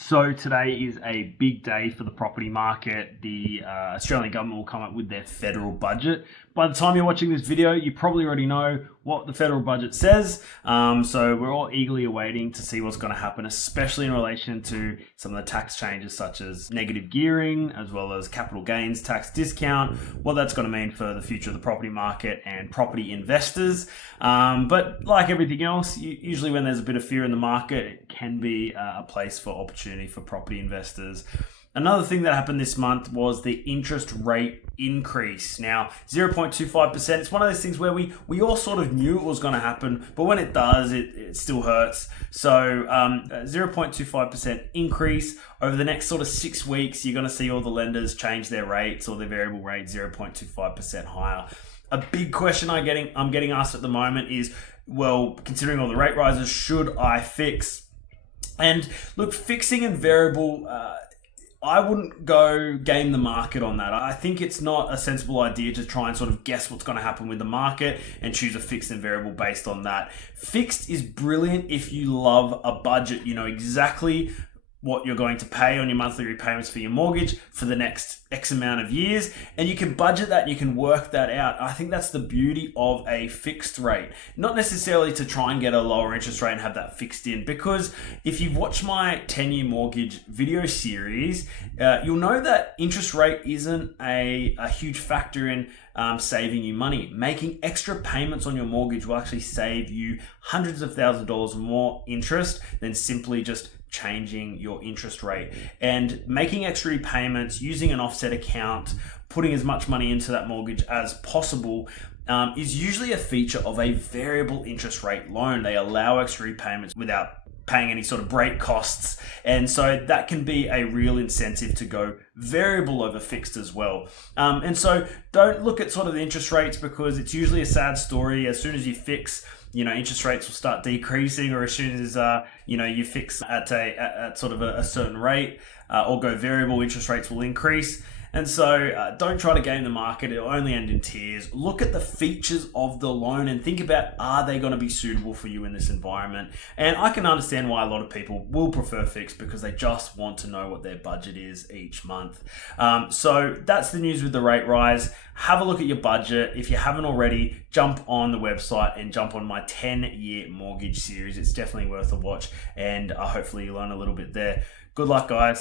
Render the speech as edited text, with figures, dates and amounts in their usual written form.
So today is a big day for the property market. The Australian government will come up with their federal budget. By the time you're watching this video, you probably already know what the federal budget says. So we're all eagerly awaiting to see what's going to happen, especially in relation to some of the tax changes such as negative gearing, as well as capital gains tax discount, what that's going to mean for the future of the property market and property investors. But like everything else, usually when there's a bit of fear in the market, it can be a place for opportunity for property investors. Another thing that happened this month was the interest rate increase. Now, 0.25%, it's one of those things where we all sort of knew it was going to happen, but when it does, it still hurts. So 0.25% increase over the next sort of 6 weeks, you're going to see all the lenders change their rates or their variable rate 0.25% higher. A big question I'm getting asked at the moment is, well, considering all the rate rises, should I fix? And look, fixing and variable, I wouldn't go game the market on that. I think it's not a sensible idea to try and sort of guess what's going to happen with the market and choose a fixed and variable based on that. Fixed is brilliant if you love a budget. You know exactly what you're going to pay on your monthly repayments for your mortgage for the next X amount of years, and you can budget that and you can work that out. I think that's the beauty of a fixed rate, not necessarily to try and get a lower interest rate and have that fixed in, because if you've watched my 10-year mortgage video series, you'll know that interest rate isn't a huge factor in saving you money. Making extra payments on your mortgage will actually save you hundreds of thousands of dollars more interest than simply just changing your interest rate. And making extra repayments, using an offset account, putting as much money into that mortgage as possible is usually a feature of a variable interest rate loan. They allow extra repayments without paying any sort of break costs, and so that can be a real incentive to go variable over fixed as well. And so don't look at sort of the interest rates, because it's usually a sad story. As soon as you fix, interest rates will start decreasing, or as soon as you fix at sort of a certain rate or go variable, interest rates will increase. And so don't try to game the market. It'll only end in tears. Look at the features of the loan and think about, are they going to be suitable for you in this environment? And I can understand why a lot of people will prefer fixed, because they just want to know what their budget is each month. So that's the news with the rate rise. Have a look at your budget. If you haven't already, jump on the website and jump on my 10-year mortgage series. It's definitely worth a watch, and hopefully you learn a little bit there. Good luck, guys.